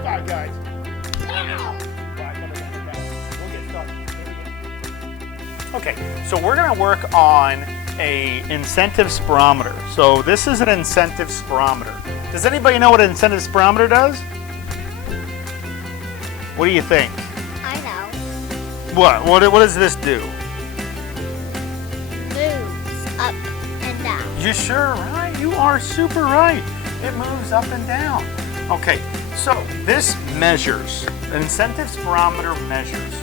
high five, guys. Ow! We'll get started. Here we go. Okay, so we're going to work on a incentive spirometer. So this is an incentive spirometer. Does anybody know what an incentive spirometer does? What do you think? I know. What does this do? Moves up and down. You sure right? You are super right. It moves up and down. Okay, so this measures. An incentive spirometer measures.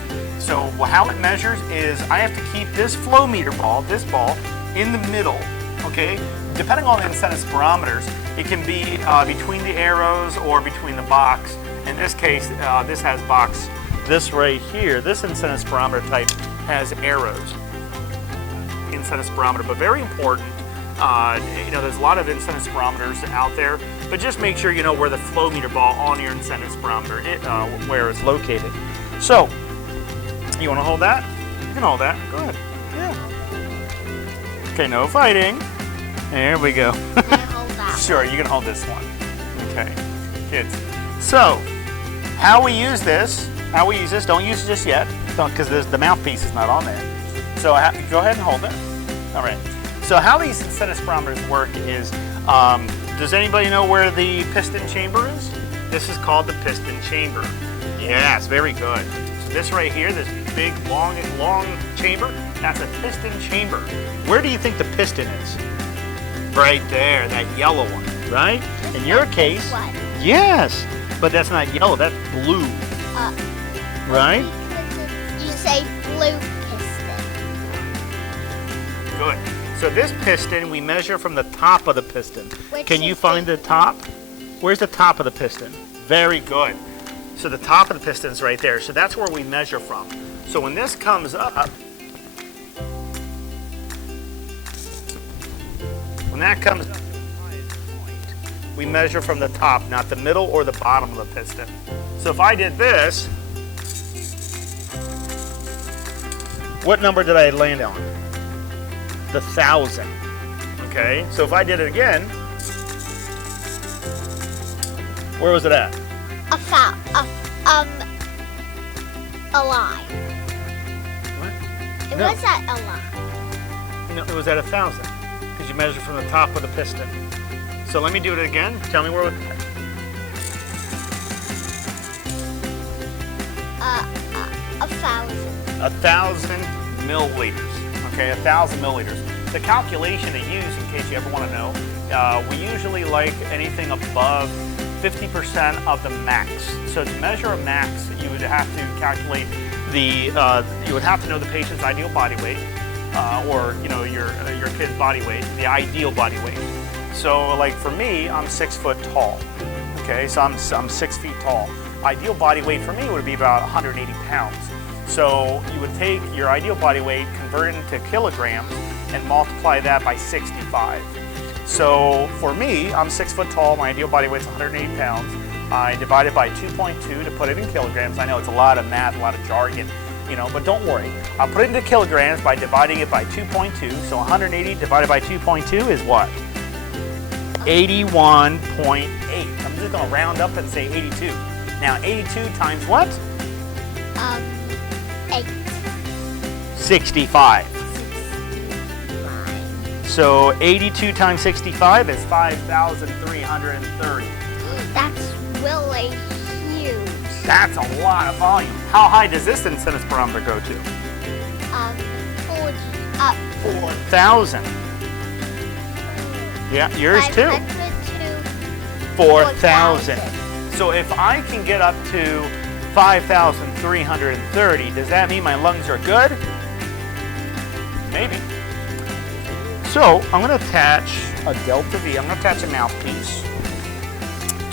So how it measures is I have to keep this flow meter ball, this ball, in the middle. Okay, depending on the incentive spirometers, it can be between the arrows or between the box. In this case, this has box. This right here, this incentive spirometer type has arrows. Incentive spirometer, but very important. There's a lot of incentive spirometers out there, but just make sure you know where the flow meter ball on your incentive spirometer, where it's located. So, you want to hold that? You can hold that. Go ahead. Yeah. Okay, no fighting. There we go. Can I hold that? Sure, you can hold this one. Okay, kids. So, how we use this, don't use it just yet, because the mouthpiece is not on there. So go ahead and hold it. All right. So how these incentive spirometers work is, does anybody know where the piston chamber is? This is called the piston chamber. Yes, very good. So this right here, this big, long chamber, that's a piston chamber. Where do you think the piston is? Right there, that yellow one, right? In your case, yes, but that's not yellow, that's blue. Right? You say blue piston. Good. So this piston, we measure from the top of the piston. Can you find the top? Where's the top of the piston? Very good. So the top of the piston is right there. So that's where we measure from. So when this comes up, when that comes up to the highest point, we measure from the top, not the middle or the bottom of the piston. So if I did this, what number did I land on? The 1,000. Okay, so if I did it again, where was it at? A line. What? It No. was at a line. No, it was at 1,000 because you measure from the top of the piston. So let me do it again. Tell me where it was at. 1,000. 1,000 milliliters. Okay, 1,000 milliliters. The calculation to use, in case you ever want to know, we usually like anything above 50% of the max. So to measure a max, you would have to calculate you would have to know the patient's ideal body weight, or your kid's body weight, the ideal body weight. So like for me, I'm 6 foot tall. Okay, so I'm 6 feet tall. Ideal body weight for me would be about 180 pounds. So you would take your ideal body weight, convert it into kilograms, and multiply that by 65. So for me, I'm 6 foot tall, my ideal body weight's 180 pounds. I divide it by 2.2 to put it in kilograms. I know it's a lot of math, a lot of jargon, but don't worry. I'll put it into kilograms by dividing it by 2.2. So 180 divided by 2.2 is what? 81.8. I'm just gonna round up and say 82. Now 82 times what? 8. 65. So 82 times 65 is 5,330. That's really huge. That's a lot of volume. How high does this incentive spirometer go to? 40 up. 4,000. Yeah, yours too. 500 to 4,000. So if I can get up to 5,330, does that mean my lungs are good? Maybe. So I'm going to attach a Delta V, I'm going to attach a mouthpiece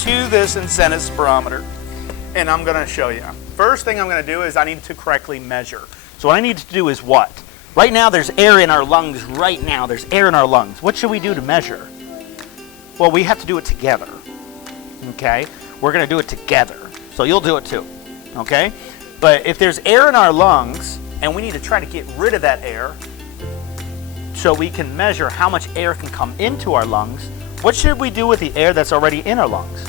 to this incentive spirometer, and I'm going to show you. First thing I'm going to do is I need to correctly measure. So what I need to do is what? Right now there's air in our lungs right now. There's air in our lungs. What should we do to measure? Well, we have to do it together. Okay? We're going to do it together. So you'll do it too. Okay? But if there's air in our lungs and we need to try to get rid of that air so we can measure how much air can come into our lungs, what should we do with the air that's already in our lungs?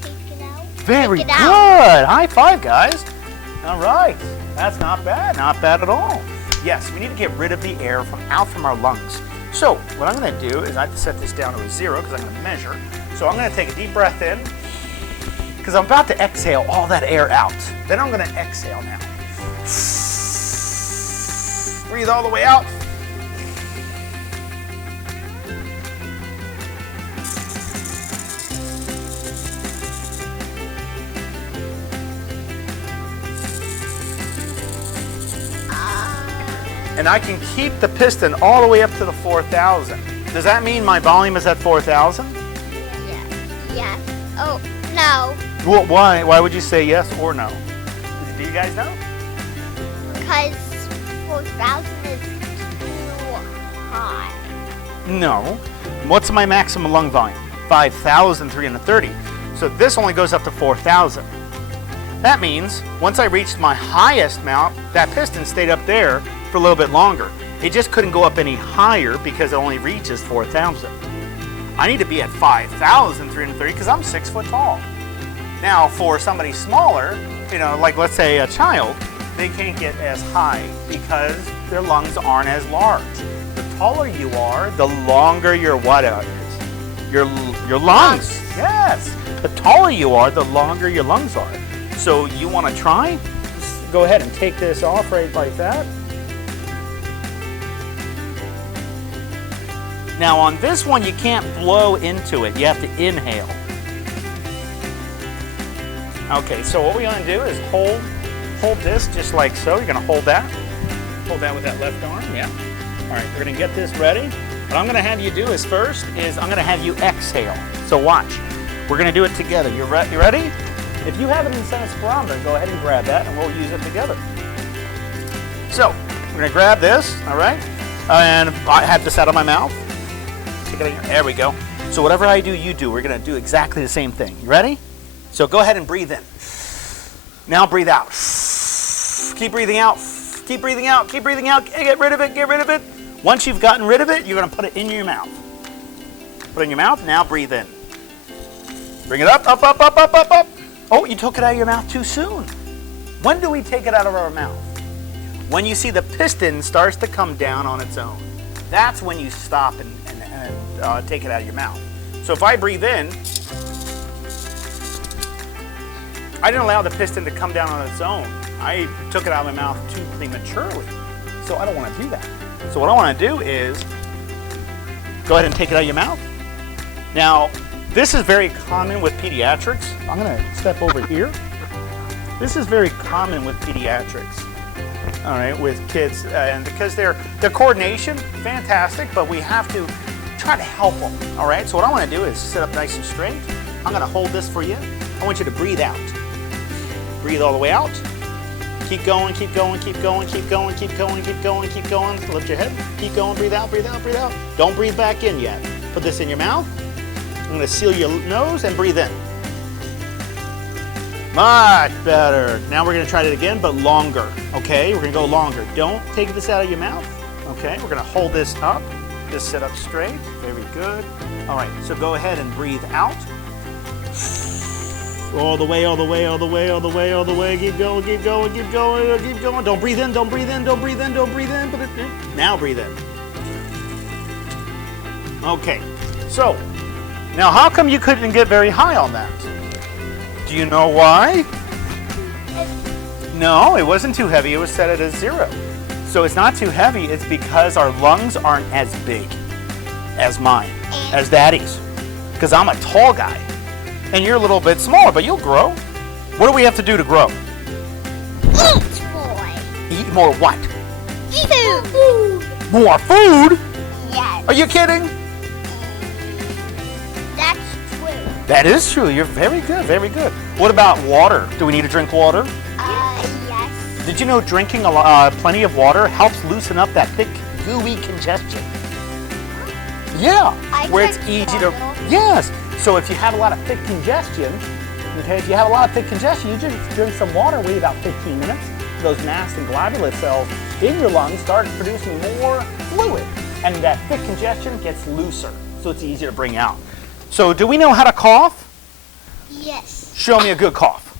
take it out. Very Take good. it out. High five, guys. All right. That's not bad. Not bad at all. Yes, we need to get rid of the air out from our lungs. So what I'm going to do is I have to set this down to a 0 because I'm going to measure. So I'm going to take a deep breath in because I'm about to exhale all that air out. Then I'm going to exhale now. Breathe all the way out. And I can keep the piston all the way up to the 4,000. Does that mean my volume is at 4,000? Yes. Oh, no. Well, why? Why would you say yes or no? Do you guys know? Because 4,000 is too high. No. What's my maximum lung volume? 5,330. So this only goes up to 4,000. That means once I reached my highest amount, that piston stayed up there for a little bit longer. It just couldn't go up any higher because it only reaches 4,000. I need to be at 5,330 because I'm 6 foot tall. Now for somebody smaller, like let's say a child, they can't get as high because their lungs aren't as large. The taller you are, the longer your what is? Your lungs. Yes. The taller you are, the longer your lungs are. So you want to try? Just go ahead and take this off right like that. Now on this one, you can't blow into it. You have to inhale. Okay, so what we're going to do is hold this just like so. You're going to hold that. Hold that with that left arm, yeah. All right, we're going to get this ready. What I'm going to have you do is first is I'm going to have you exhale. So watch. We're going to do it together. You ready? If you have an incentive spirometer, go ahead and grab that and we'll use it together. So, we're going to grab this, all right? And I have this out of my mouth. There we go. So whatever I do, you do. We're going to do exactly the same thing. You ready? So go ahead and breathe in. Now breathe out. Keep breathing out. Keep breathing out. Keep breathing out. Get rid of it. Get rid of it. Once you've gotten rid of it, you're going to put it in your mouth. Put it in your mouth. Now breathe in. Bring it up, up, up, up, up, up, up. Oh, you took it out of your mouth too soon. When do we take it out of our mouth? When you see the piston starts to come down on its own. That's when you stop and take it out of your mouth. So if I breathe in, I didn't allow the piston to come down on its own. I took it out of my mouth too prematurely. So I don't want to do that. So what I want to do is go ahead and take it out of your mouth. Now, this is very common with pediatrics. I'm going to step over here. This is very common with pediatrics. All right, with kids, and because their coordination, fantastic, but we have to try to help them, all right? So what I want to do is sit up nice and straight. I'm going to hold this for you. I want you to breathe out. Breathe all the way out. Keep going, keep going, keep going, keep going, keep going, keep going, keep going. Lift your head. Keep going, breathe out, breathe out, breathe out. Don't breathe back in yet. Put this in your mouth. I'm going to seal your nose and breathe in. Much better. Now we're going to try it again, but longer, okay? We're going to go longer. Don't take this out of your mouth, okay? We're going to hold this up. Just sit up straight. Very good. All right, so go ahead and breathe out. All the way, all the way, all the way, all the way, all the way. Keep going, keep going, keep going, keep going. Don't breathe in, don't breathe in, don't breathe in, don't breathe in. Put it in. Now breathe in. Okay, so now how come you couldn't get very high on that? Do you know why? No, it wasn't too heavy. It was set at a 0. So it's not too heavy. It's because our lungs aren't as big as mine, as Daddy's. Because I'm a tall guy. And you're a little bit smaller, but you'll grow. What do we have to do to grow? Eat more. Eat more what? Food. More food? Yes. Are you kidding? That's true. That is true. You're very good, very good. What about water? Do we need to drink water? Yes. Did you know drinking plenty of water helps loosen up that thick, gooey congestion? Yeah, where it's easy to... Yes. So if you have a lot of thick congestion, okay, if you have a lot of thick congestion, you just drink some water, wait about 15 minutes. Those mast and globulin cells in your lungs start producing more fluid, and that thick congestion gets looser, so it's easier to bring out. So do we know how to cough? Yes. Show me a good cough.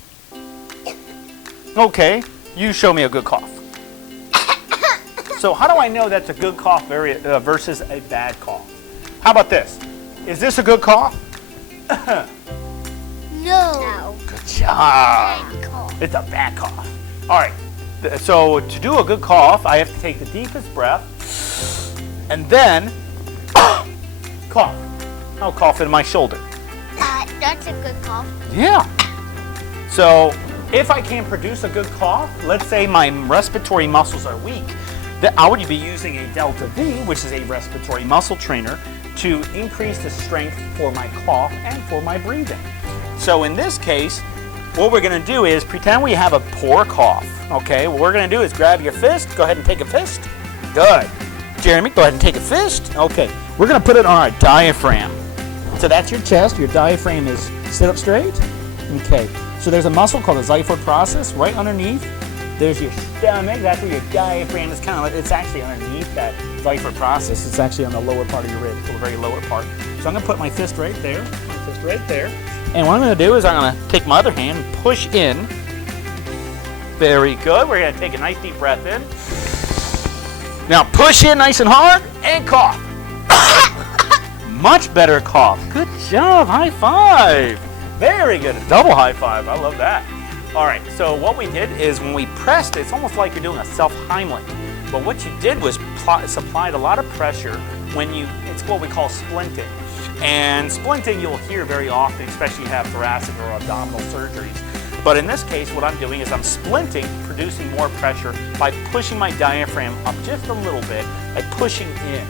Okay, you show me a good cough. So how do I know that's a good cough versus a bad cough? How about this? Is this a good cough? No. Good job. Bad cough. It's a bad cough. All right, so to do a good cough, I have to take the deepest breath and then cough. I'll cough in my shoulder. That's a good cough. Yeah. So if I can produce a good cough, let's say my respiratory muscles are weak, then I would be using a Delta V, which is a respiratory muscle trainer, to increase the strength for my cough and for my breathing. So in this case, what we're going to do is pretend we have a poor cough. Okay, what we're going to do is grab your fist. Go ahead and take a fist. Good. Jeremy, go ahead and take a fist. Okay, we're going to put it on our diaphragm. So that's your chest. Your diaphragm is sit up straight. Okay, so there's a muscle called the xiphoid process right underneath. There's your stomach. That's where your diaphragm is kind of, it's actually underneath that xiphoid process. It's actually on the lower part of your rib, the very lower part. So I'm going to put my fist right there, And what I'm going to do is I'm going to take my other hand and push in. Very good. We're going to take a nice deep breath in. Now push in nice and hard and cough. Much better cough. Good job. High five. Very good. A double high five. I love that. All right. So what we did is when we pressed, it's almost like you're doing a self-Heimlich. But what you did was supplied a lot of pressure when it's what we call splinting. And splinting you'll hear very often, especially if you have thoracic or abdominal surgeries. But in this case, what I'm doing is I'm splinting, producing more pressure by pushing my diaphragm up just a little bit, by pushing in,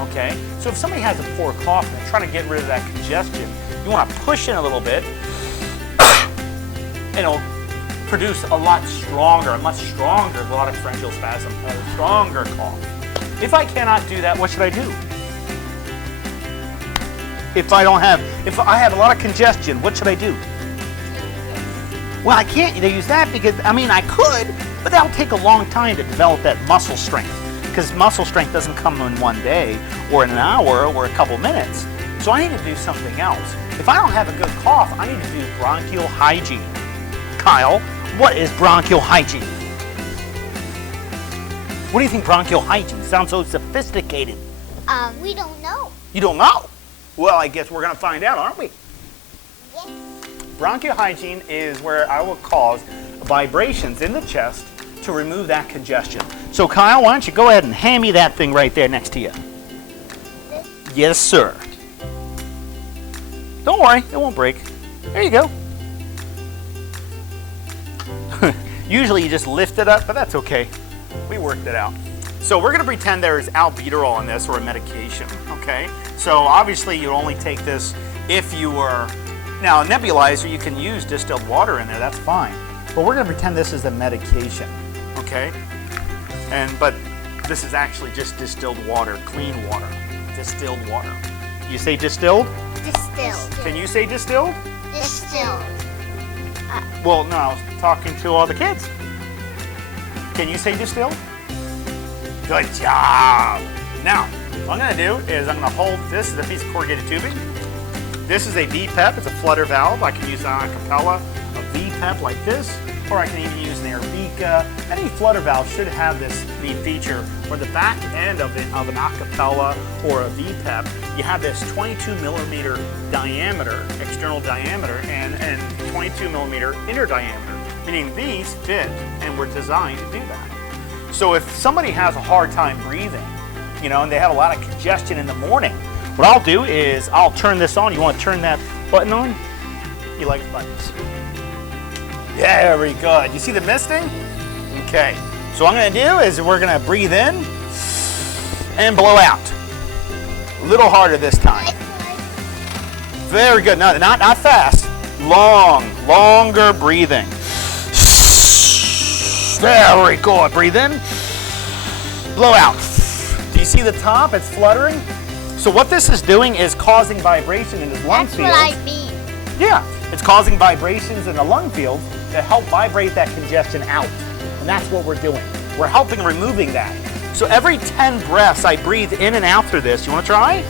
okay? So if somebody has a poor cough and they're trying to get rid of that congestion, you want to push in a little bit, and it'll produce a lot stronger, a much stronger glottic pharyngeal spasm, a stronger cough. If I cannot do that, what should I do? If I have a lot of congestion, what should I do? Well, I can't use that because, I could, but that'll take a long time to develop that muscle strength because muscle strength doesn't come in one day or in an hour or a couple minutes. So I need to do something else. If I don't have a good cough, I need to do bronchial hygiene. Kyle, what is bronchial hygiene? What do you think bronchial hygiene sounds so sophisticated? We don't know. You don't know? Well, I guess we're going to find out, aren't we? Yes. Bronchial hygiene is where I will cause vibrations in the chest to remove that congestion. So Kyle, why don't you go ahead and hand me that thing right there next to you. This? Yes, sir. Don't worry, it won't break. There you go. Usually you just lift it up, but that's okay. We worked it out. So we're going to pretend there is albuterol in this or a medication, okay? So obviously you only take this if you were... Now, a nebulizer, you can use distilled water in there, that's fine. But we're going to pretend this is a medication, okay? But this is actually just distilled water, clean water, distilled water. You say distilled? Distilled. Can you say distilled? Distilled. Well, no, I was talking to all the kids. Can you say distilled? Good job. Now, what I'm going to do is I'm going to hold this as a piece of corrugated tubing. This is a VPEP. It's a flutter valve. I can use on a capella, a VPEP like this, or I can even use an Aerobika. Any flutter valve should have this neat feature where the back end of an acapella or a VPEP, you have this 22 millimeter diameter, external diameter, and 22 millimeter inner diameter, meaning these fit and were designed to do that. So if somebody has a hard time breathing, and they have a lot of congestion in the morning, what I'll do is I'll turn this on. You want to turn that button on? You like buttons. Very good. You see the misting? Okay. So what I'm going to do is we're going to breathe in and blow out. A little harder this time. Very good. No, not fast. Longer breathing. Very good. Breathe in. Blow out. Do you see the top? It's fluttering. So what this is doing is causing vibration in his lung field. That's what I mean. Yeah, it's causing vibrations in the lung field to help vibrate that congestion out. And that's what we're doing. We're helping removing that. So every 10 breaths I breathe in and out through this. You want to try?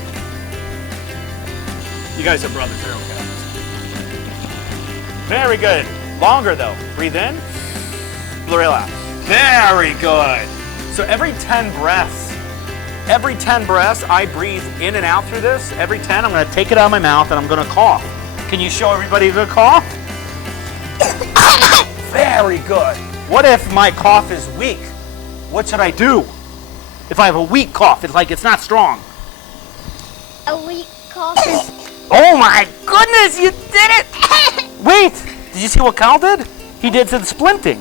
You guys are brothers, they're okay. Very good. Longer though. Breathe in, blow out. Very good. So every 10 breaths, I breathe in and out through this. Every 10, I'm gonna take it out of my mouth and I'm gonna cough. Can you show everybody a good cough? Very good. What if my cough is weak? What should I do? If I have a weak cough, it's like it's not strong. A weak cough is... Oh my goodness, you did it! Wait, did you see what Kyle did? He did some splinting.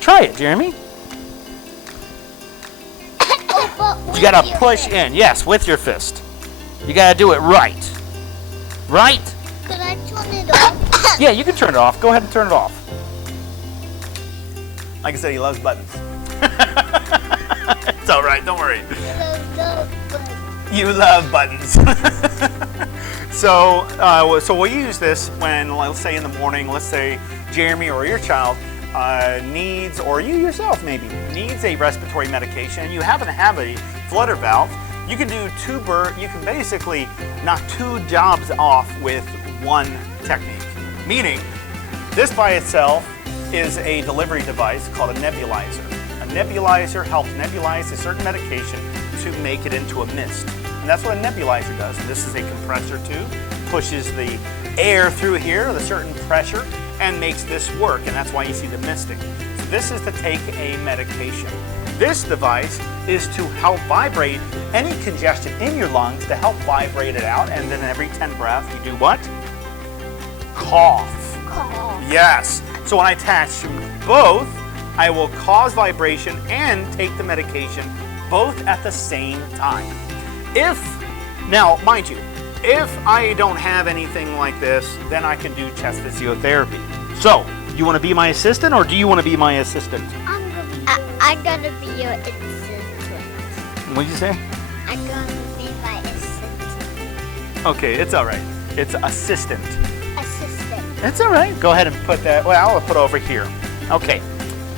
Try it, Jeremy. You gotta push in, yes, with your fist. You gotta do it right. Right? Could I turn it off? Yeah, you can turn it off. Go ahead and turn it off. Like I said, he loves buttons. It's all right, don't worry. You love buttons. So we'll use this when, let's say in the morning, let's say Jeremy or your child needs, or you yourself maybe, needs a respiratory medication, and you happen to have a flutter valve. You can do you can basically knock 2 jobs off with one technique. Meaning, this by itself is a delivery device called a nebulizer. A nebulizer helps nebulize a certain medication to make it into a mist. And that's what a nebulizer does. And this is a compressor tube, pushes the air through here with a certain pressure and makes this work, and that's why you see the misting. So this is to take a medication. This device is to help vibrate any congestion in your lungs, to help vibrate it out, and then every 10 breaths you do what? Cough. Cough. Yes. So when I attach both, I will cause vibration and take the medication both at the same time. Now, mind you, if I don't have anything like this, then I can do chest physiotherapy. So, you want to be my assistant, or do you want to be my assistant? I'm gonna be your assistant. What did you say? I'm gonna be my assistant. Okay, it's all right. It's assistant. Assistant. It's all right. Go ahead and put that. Well, I'll put it over here. Okay.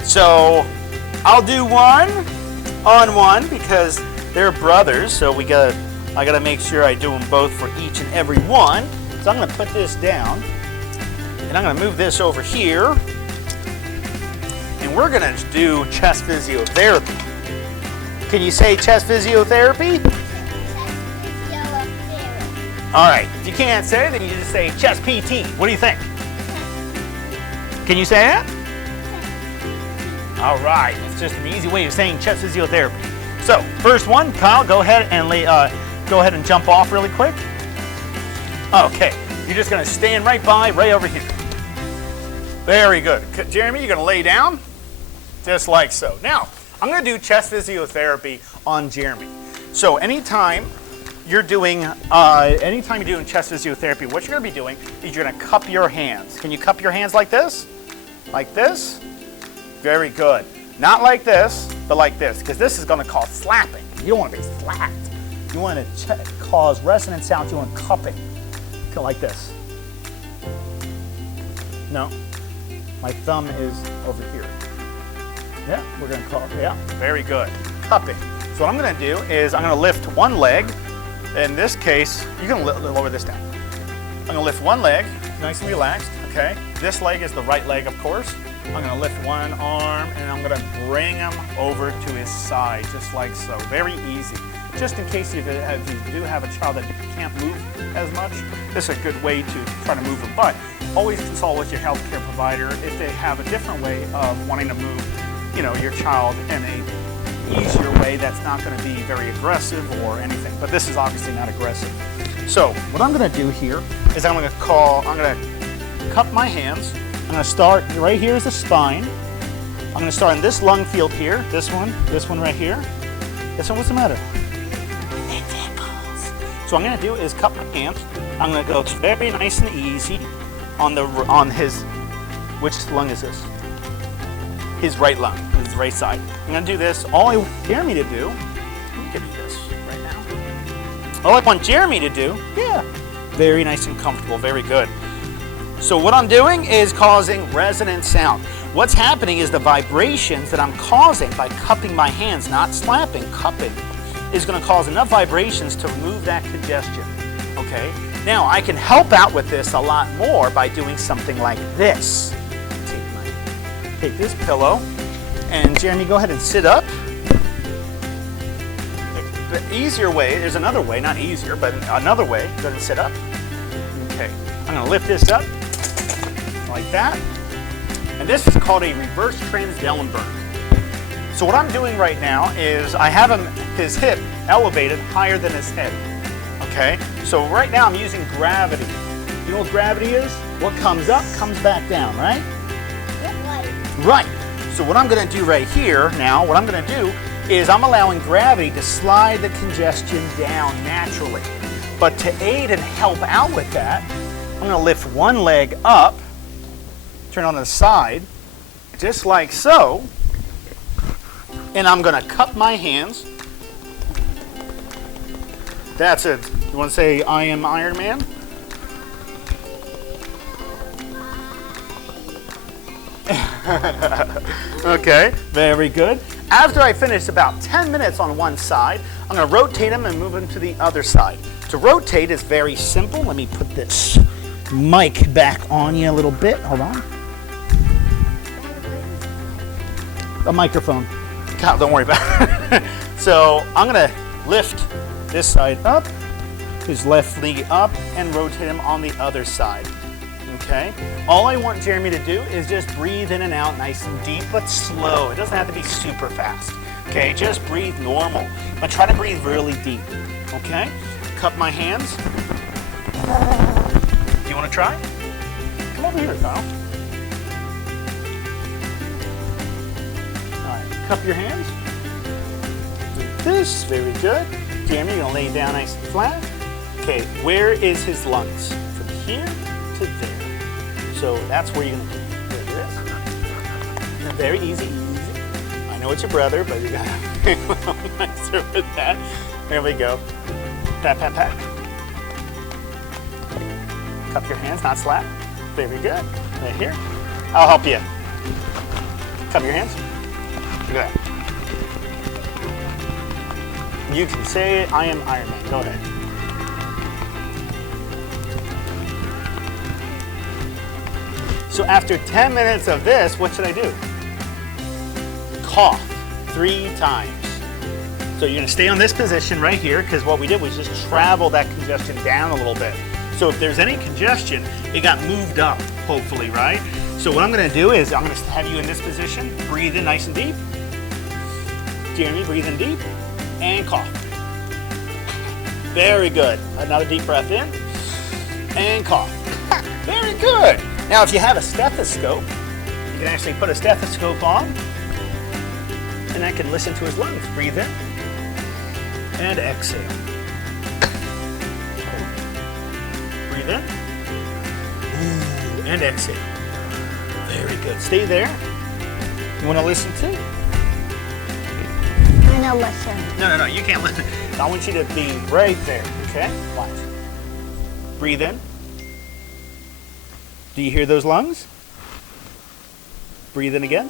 So, I'll do one on one because they're brothers. So I gotta make sure I do them both for each and every one. So I'm gonna put this down, and I'm gonna move this over here, and we're gonna do chest physiotherapy. Can you say chest physiotherapy? All right. If you can't say it, then you just say chest PT. What do you think? Can you say it? All right. It's just an easy way of saying chest physiotherapy. So first one, Kyle, go ahead and jump off really quick. Okay. You're just gonna stand right over here. Very good. Jeremy, you're gonna lay down, just like so. Now, I'm gonna do chest physiotherapy on Jeremy. So anytime you're doing chest physiotherapy, what you're gonna be doing is you're gonna cup your hands. Can you cup your hands like this? Like this? Very good. Not like this, but like this, because this is gonna cause slapping. You don't wanna be slapped. You wanna cause resonant sound, you want cupping. Go like this. No, my thumb is over here. Yeah, we're gonna call, yeah, very good. Cupping. So what I'm gonna do is I'm gonna lift one leg. In this case, you can lower this down. I'm gonna lift one leg, nice and relaxed, okay? This leg is the right leg, of course. I'm gonna lift one arm and I'm gonna bring him over to his side, just like so. Very easy. Just in case you do have a child that can't move as much, this is a good way to try to move them. But always consult with your healthcare provider if they have a different way of wanting to move, your child in a easier way that's not going to be very aggressive or anything. But this is obviously not aggressive. So what I'm going to do here is I'm going to cup my hands. I'm going to start right here is the spine. I'm going to start in this lung field here. This one right here. This one, what's the matter? So what I'm going to do is cup my hands. I'm going to go very nice and easy on his, which lung is this? His right lung, his right side. I'm going to do this. All I want Jeremy to do, you can do this right now. All I want Jeremy to do, yeah, very nice and comfortable, very good. So what I'm doing is causing resonant sound. What's happening is the vibrations that I'm causing by cupping my hands, not slapping, cupping, is going to cause enough vibrations to remove that congestion. Okay, now I can help out with this a lot more by doing something like this. Take this pillow, and Jeremy, go ahead and sit up. The easier way, there's another way, not easier, but another way, go ahead and sit up. Okay, I'm gonna lift this up, like that. And this is called a reverse transdellenberg. So what I'm doing right now is I have his hip elevated higher than his head. Okay, so right now I'm using gravity. You know what gravity is? What comes up comes back down, right? Right. So what I'm going to do right here now, what I'm going to do is I'm allowing gravity to slide the congestion down naturally. But to aid and help out with that, I'm going to lift one leg up, turn on the side, just like so, and I'm going to cup my hands. That's it. You want to say, I am Iron Man? Okay, very good. After I finish about 10 minutes on one side, I'm going to rotate him and move him to the other side. To rotate is very simple. Let me put this mic back on you a little bit. Hold on. A microphone. God, don't worry about it. So I'm going to lift this side up, his left knee up, and rotate him on the other side. Okay? All I want Jeremy to do is just breathe in and out nice and deep, but slow. It doesn't have to be super fast. Okay? Just breathe normal. But try to breathe really deep. Okay? Cup my hands. Do you want to try? Come over here, Kyle. All right. Cup your hands. Do this. Very good. Jeremy, you're going to lay down nice and flat. Okay. Where is his lungs? From here to there. So that's where you're going to do it. There it is. Very easy, easy. I know it's your brother, but you got to be a little nicer with that. There we go. Pat, pat, pat. Cup your hands, not slap. Very good. Right here. I'll help you. Cup your hands. Look at that. You can say, I am Iron Man. Go ahead. So after 10 minutes of this, what should I do? Cough 3 times. So you're going to stay on this position right here, because what we did was just travel that congestion down a little bit. So if there's any congestion, it got moved up, hopefully, right? So what I'm going to do is I'm going to have you in this position, breathe in nice and deep. Jeremy, breathe in deep, and cough. Very good. Another deep breath in, and cough. Very good. Now, if you have a stethoscope, you can actually put a stethoscope on, and I can listen to his lungs. Breathe in, and exhale. Breathe in, and exhale. Very good. Stay there. You want to listen too? I'm gonna listen. No, you can't listen. I want you to be right there, okay? Watch. Breathe in. Do you hear those lungs? Breathe in again.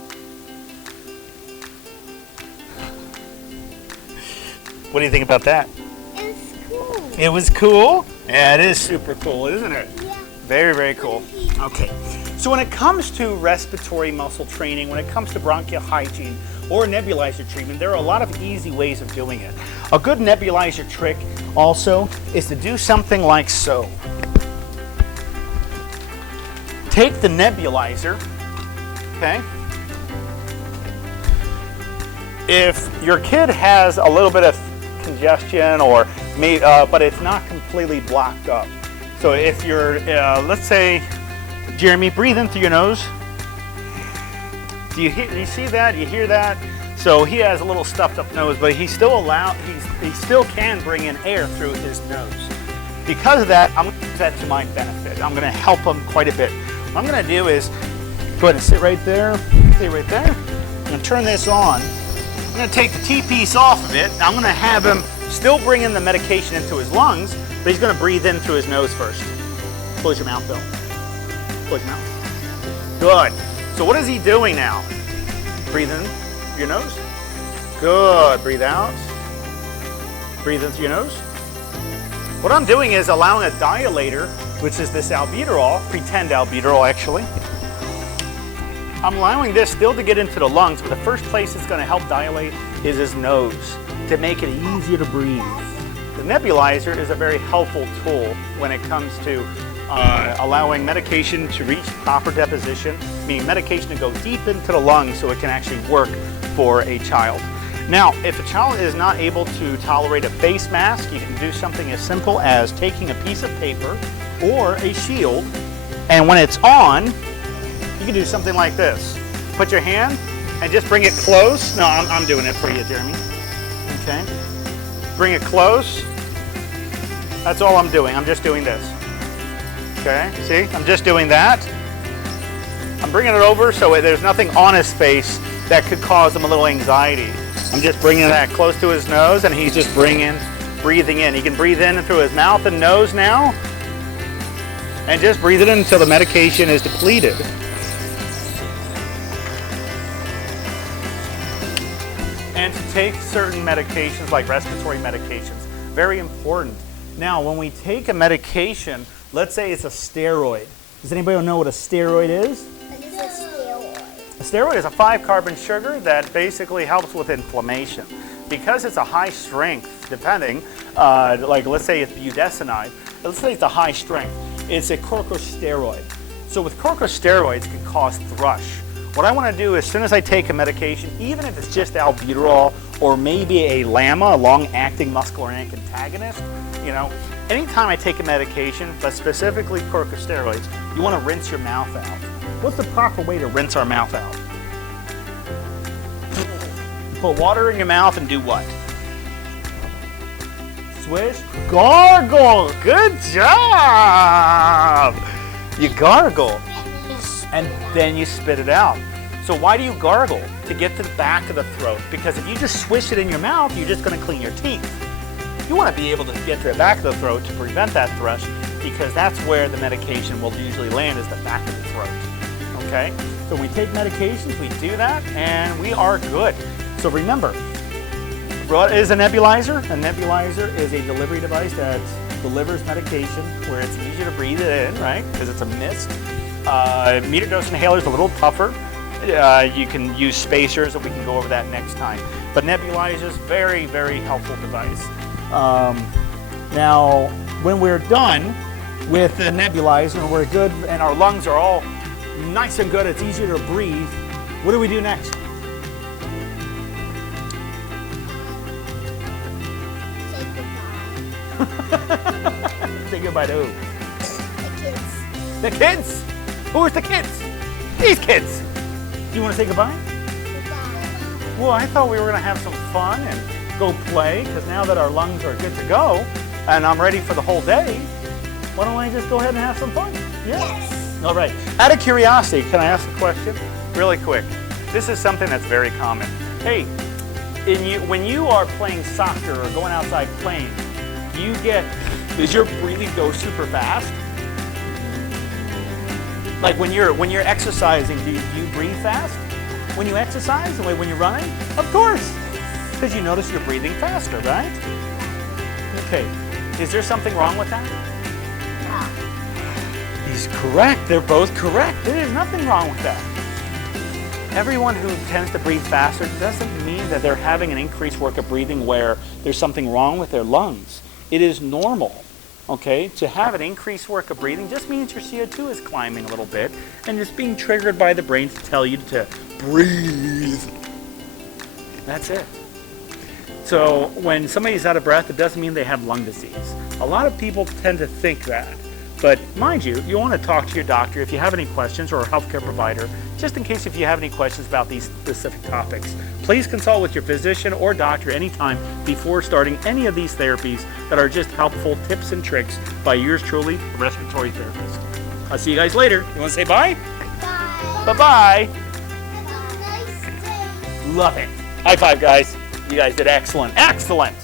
What do you think about that? It's cool. It was cool? Yeah, it is super cool, isn't it? Yeah. Very, very cool. Okay, so when it comes to respiratory muscle training, when it comes to bronchial hygiene or nebulizer treatment, there are a lot of easy ways of doing it. A good nebulizer trick also is to do something like so. Take the nebulizer, okay? If your kid has a little bit of congestion or but it's not completely blocked up. So if you're, let's say, Jeremy, breathe in through your nose. Do you see that? You hear that? So he has a little stuffed up nose, but he still can bring in air through his nose. Because of that, I'm going to use that to my benefit. I'm going to help him quite a bit. What I'm going to do is go ahead and sit right there. Stay right there. I'm going to turn this on. I'm going to take the T-piece off of it. I'm going to have him still bring in the medication into his lungs, but he's going to breathe in through his nose first. Close your mouth, Bill. Close your mouth. Good. So what is he doing now? Breathe in through your nose. Good. Breathe out. Breathe in through your nose. What I'm doing is allowing a dilator, which is this albuterol, pretend albuterol actually. I'm allowing this still to get into the lungs, but the first place it's going to help dilate is his nose to make it easier to breathe. The nebulizer is a very helpful tool when it comes to allowing medication to reach proper deposition, meaning medication to go deep into the lungs so it can actually work for a child. Now, if a child is not able to tolerate a face mask, you can do something as simple as taking a piece of paper or a shield, and when it's on, you can do something like this. Put your hand and just bring it close. No, I'm doing it for you, Jeremy. Okay. Bring it close. That's all I'm doing. I'm just doing this. Okay, see? I'm just doing that. I'm bringing it over so there's nothing on his face that could cause him a little anxiety. I'm just bringing that close to his nose, and he's just breathing in. He can breathe in through his mouth and nose now. And just breathe it in until the medication is depleted. And to take certain medications like respiratory medications, very important. Now, when we take a medication, let's say it's a steroid. Does anybody know what a steroid is? What is a steroid? A steroid is a 5-carbon sugar that basically helps with inflammation. Because it's a high strength, depending, like let's say it's budesonide, let's say it's a high strength, it's a corticosteroid. So with corticosteroids, it can cause thrush. What I want to do as soon as I take a medication, even if it's just albuterol or maybe a LAMA, a long-acting muscarinic antagonist, you know, anytime I take a medication, but specifically corticosteroids, you want to rinse your mouth out. What's the proper way to rinse our mouth out? Put water in your mouth and do what? Swish, gargle. Good job. You gargle. And then you spit it out. So why do you gargle? To get to the back of the throat. Because if you just swish it in your mouth, you're just going to clean your teeth. You want to be able to get to the back of the throat to prevent that thrush, because that's where the medication will usually land, is the back of the throat. Okay? So when we take medications, we do that, and we are good. So remember, what is a nebulizer? A nebulizer is a delivery device that delivers medication where it's easier to breathe it in, right? Because it's a mist. Meter dose inhaler is a little tougher. You can use spacers, and we can go over that next time. But nebulizer is very, very helpful device. Now, when we're done with the nebulizer and we're good and our lungs are all nice and good, it's easier to breathe, what do we do next? Say goodbye to who? The kids. The kids? Who's the kids? These kids. Do you want to say goodbye? Goodbye. Well, I thought we were going to have some fun and go play, because now that our lungs are good to go and I'm ready for the whole day, why don't I just go ahead and have some fun? Yeah? Yes. All right. Out of curiosity, can I ask a question? Really quick. This is something that's very common. Hey, when you are playing soccer or going outside playing, does your breathing go super fast? Like when you're exercising, do you breathe fast? When you exercise, when you're running? Of course, because you notice you're breathing faster, right? Okay, is there something wrong with that? No. He's correct, they're both correct. There is nothing wrong with that. Everyone who tends to breathe faster doesn't mean that they're having an increased work of breathing where there's something wrong with their lungs. It is normal. Okay, to have an increased work of breathing just means your CO2 is climbing a little bit and it's being triggered by the brain to tell you to breathe. That's it. So when somebody's out of breath, it doesn't mean they have lung disease. A lot of people tend to think that. But mind you, you want to talk to your doctor if you have any questions, or a healthcare provider, just in case if you have any questions about these specific topics. Please consult with your physician or doctor anytime before starting any of these therapies that are just helpful tips and tricks by yours truly, a respiratory therapist. I'll see you guys later. You want to say bye? Bye. Bye-bye. Have a nice day. Love it. High five, guys. You guys did excellent. Excellent.